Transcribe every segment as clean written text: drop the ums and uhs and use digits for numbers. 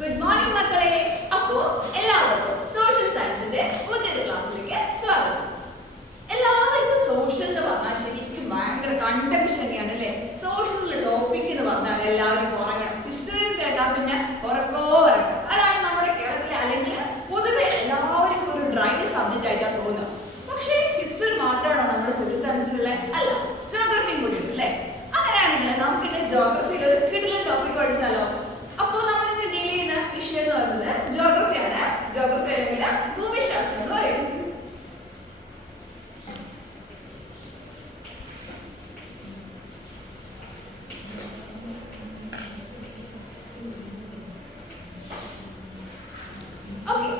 Good morning മക്കളെ. അപ്പോൾ എല്ലാവർക്കും സോഷ്യൽ സയൻസിന്റെ പുതിയൊരു ക്ലാസ്സിലേക്ക് സ്വാഗതം. എല്ലാവർക്കും സോഷ്യൽ എന്ന് പറഞ്ഞാൽ ശരിക്കും ഭയങ്കര കൺഫ്യൂഷൻ തന്നെയാണ് അല്ലേ? സോഷ്യലിലെ ടോപ്പിക് എന്ന് പറഞ്ഞാൽ എല്ലാവരും ഉറങ്ങണം. ഹിസ്റ്ററി കേട്ടാൽ പിന്നെ ഉറക്കോ ഉറക്കം. അതാണ് നമ്മുടെ കേരളത്തിലെ അല്ലെങ്കിൽ പൊതുവെ എല്ലാവർക്കും ഒരു ഡ്രൈ സബ്ജക്റ്റ് ആയിട്ടാണ് തോന്നുന്നത്. പക്ഷേ ഹിസ്റ്ററി മാത്രമാണോ നമ്മുടെ സോഷ്യൽ സയൻസിലുള്ള? അല്ല, ജോഗ്രഫിയും കൂടി ഉണ്ട് അല്ലേ? അങ്ങനെയാണെങ്കിൽ നമുക്കിന്റെ ജോഗ്രഫിയിൽ ഒരു കിടിലൻ ടോപ്പിക് പഠിച്ചാലോ? അപ്പോൾ നമ്മൾ ഇന്ന് ഡീൽ ചെയ്യുന്ന വിഷയം എന്ന് പറയുന്നത് ജോഗ്രഫിയാണ്. ജോഗ്രഫി അല്ലെങ്കിൽ ഭൂമിശാസ്ത്രം എന്ന് പറയും. ഓക്കെ,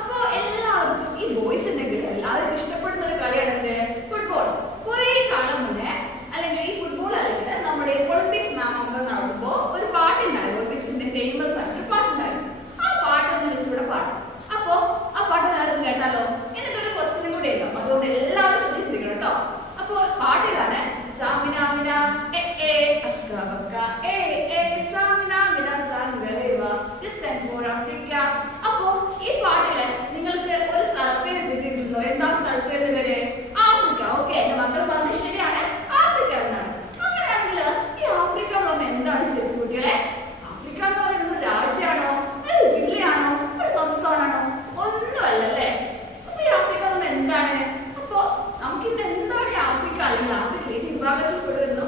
അപ്പൊ എല്ലാവർക്കും ഈ ബോയ്സ് ഉണ്ടെങ്കിൽ എല്ലാവർക്കും ഇഷ്ടപ്പെടുന്ന ഒരു കളിയാണ് എന്ത്? ഫുട്ബോൾ. കുറെ കാലം മുന്നേ അല്ലെങ്കിൽ ഈ ഫുട്ബോൾ അല്ലെങ്കിൽ നമ്മുടെ ഒളിമ്പിക്സ് മാമാങ്കം നടക്കുമ്പോൾ ഒരു പാട്ടുണ്ടായിരുന്നു. ഒളിമ്പിക്സിന്റെ ഫേമസ് ആയിട്ട് പാട്ടുണ്ടായിരുന്നു. ആ പാട്ടൊന്ന് മിസ് ഇവിടെ പാടും. അപ്പോ ആ പാട്ട് എല്ലാവരും കേട്ടാലോ? എന്നിട്ട് ഒരു ക്വസ്റ്റ്യനും കൂടെ ഉണ്ടാവും. അതുകൊണ്ട് എല്ലാവരും ശ്രദ്ധിച്ചിരിക്കണം കേട്ടോ. അപ്പോ പാട്ടിലാണ് സാമിനാമിന എ എ അസ്കാബക്ക എ എ സാമിനാമിന സാംഗലേവ ദിസ് ഫോർ ആഫ്രിക്ക. അപ്പോ ഈ പാട്ടില് നിങ്ങൾക്ക് ഒരു സ്ഥലപ്പേര് കിട്ടിയിട്ടുണ്ടോ? എന്താ സ്ഥലപ്പേരിന്റെ പേര്? ആഫ്രിക്ക. ഓക്കെ, എന്റെ മക്കൾ പറഞ്ഞത് ശരിയാണ്, ആഫ്രിക്ക എന്നാണ്. അങ്ങനെയാണെങ്കിൽ ഈ ആഫ്രിക്ക എന്ന് പറഞ്ഞാൽ എന്താണ് ശരി കുട്ടികളെ? ആഫ്രിക്ക എന്ന് പറയുന്നത് ഒരു രാജ്യമാണോ, ഒരു ജില്ലയാണോ, ഒരു സംസ്ഥാനമാണോ? ഒന്നുമല്ല അല്ലേ? അപ്പൊ ഈ ആഫ്രിക്ക എന്ന് പറഞ്ഞാൽ എന്താണ്? അപ്പോ നമുക്കിത് എന്താണ് ഈ ആഫ്രിക്ക അല്ലെങ്കിൽ ആഫ്രിക്ക ഏത് വിഭാഗത്തിൽ പെടുന്നു?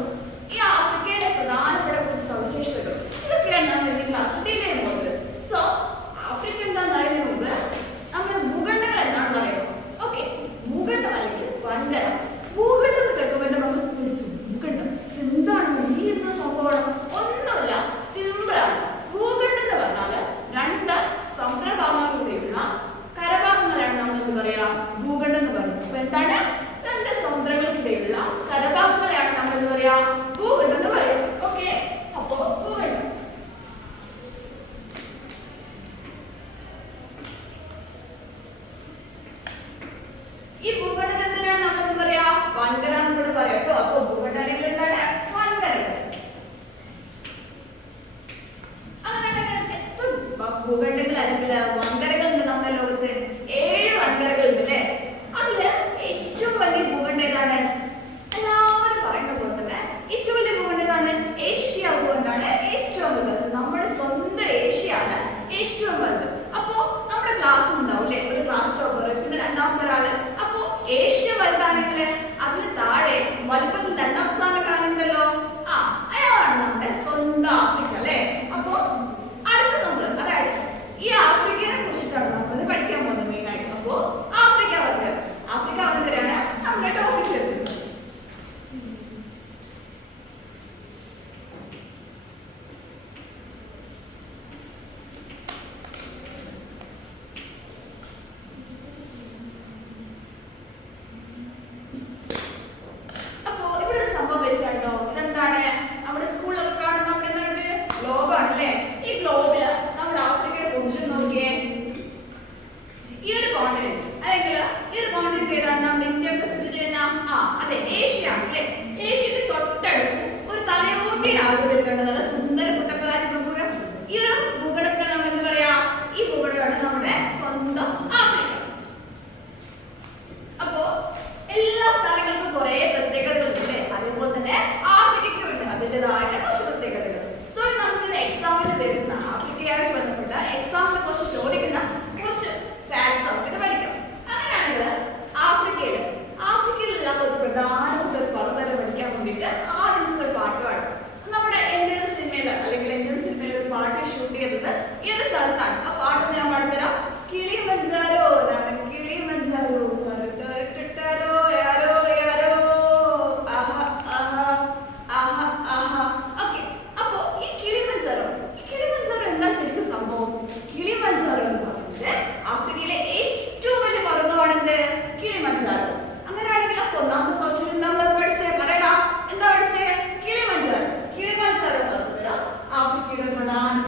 ഈ ആഫ്രിക്കയുടെ പ്രധാനപ്പെട്ട കുറച്ച് സവിശേഷതകൾ ഇതൊക്കെയാണ് നമ്മൾ ഈ ക്ലാസ്സിൽ ഡീൽ ചെയ്യാൻ പോകുന്നത്. സോ ആഫ്രിക്ക എന്താണെന്ന് അറിയുന്നതിന് മുമ്പ് നമ്മുടെ ഭൂഖണ്ഡങ്ങൾ എന്താണെന്ന് അറിയണം. ഓക്കെ, ഭൂഖണ്ഡം അല്ലെങ്കിൽ വൻകര. ഭൂഖണ്ഡം എന്ന് കേൾക്കുമ്പോൾ എന്റെ മക്കൾ വിളിച്ചു, ഭൂഖണ്ഡം എന്താണ് ഈ എന്ന സംഭവമാണ്? ഒന്നുമില്ല, സിമ്പിൾ ആണ്. ഭൂഖണ്ഡം എന്ന് പറഞ്ഞാൽ രണ്ട് സമുദ്രഭാഗങ്ങളിലൂടെയുള്ള കരഭാഗങ്ങളാണ് നമ്മൾ എന്ത് പറയാ? ഭൂഖണ്ഡം എന്ന് പറയുന്നത്. അപ്പൊ എന്താണ്? രണ്ട് സമുദ്രങ്ങൾക്കിടയിലുള്ള കരഭാഗങ്ങളെയാണ് നമ്മൾ എന്ത് പറയാ? ഭൂഖണ്ഡം എന്ന് പറയും. ഓക്കെ, അപ്പോ ഭൂഖണ്ഡം. ഈ ഭൂഖണ്ഡത്തിനാണ് നമ്മൾ എന്ത് പറയാ? വൻകര എന്ന് കൂടെ പറയാം കേട്ടോ. അപ്പൊ ഭൂഖണ്ഡം അല്ലെങ്കിൽ എന്താണ്? വൻകര. അങ്ങനെ എത്ര ഭൂഖണ്ഡങ്ങൾ അല്ലെങ്കിൽ വൻകരകൾ ഉണ്ട് നമ്മുടെ ലോകത്ത്? 7 വൻകരകൾ ഉണ്ട് അല്ലേ? അതില് ഏറ്റവും വലിയ ഭൂഖണ്ഡം ഏതാണ്? എല്ലാവരും പറയുന്ന പോലെ തന്നെ ഏറ്റവും വലിയ ഭൂഖണ്ഡം ഏതാണ്? ഏഷ്യ ഭൂഖണ്ഡമാണ് ഏറ്റവും വലുത്. നമ്മുടെ സ്വന്തം ഏഷ്യയാണ് ഏറ്റവും വലുത്. അപ്പോ നമ്മുടെ ക്ലാസ് ഉണ്ടാവും അല്ലെ? ഒരു ക്ലാസ് ടോപ്പർ, പിന്നെ രണ്ടാമത്തെ ഒരാള്. അപ്പോ ഏഷ്യ വലുതാണെങ്കിൽ അതിന് താഴെ വലുപ്പത്തിൽ രണ്ടാം സ്ഥാനക്കാരുണ്ടല്ലോ. അയാളാണ് നമ്മുടെ സ്വന്തം ആഫ്രിക്ക അല്ലെ? അപ്പോ അടുത്ത നമ്മൾ അതായത് ഈ ആഫ്രിക്കയെ കുറിച്ചിട്ടാണ് നമ്മൾ പഠിക്കാൻ പോകുന്നത് മെയിൻ ആയിട്ട്. അപ്പോ ആഫ്രിക്ക വൻകര. ആഫ്രിക്ക വൻകരയാണ് നമ്മുടെ ടോപ്പിക് വരുന്നത്.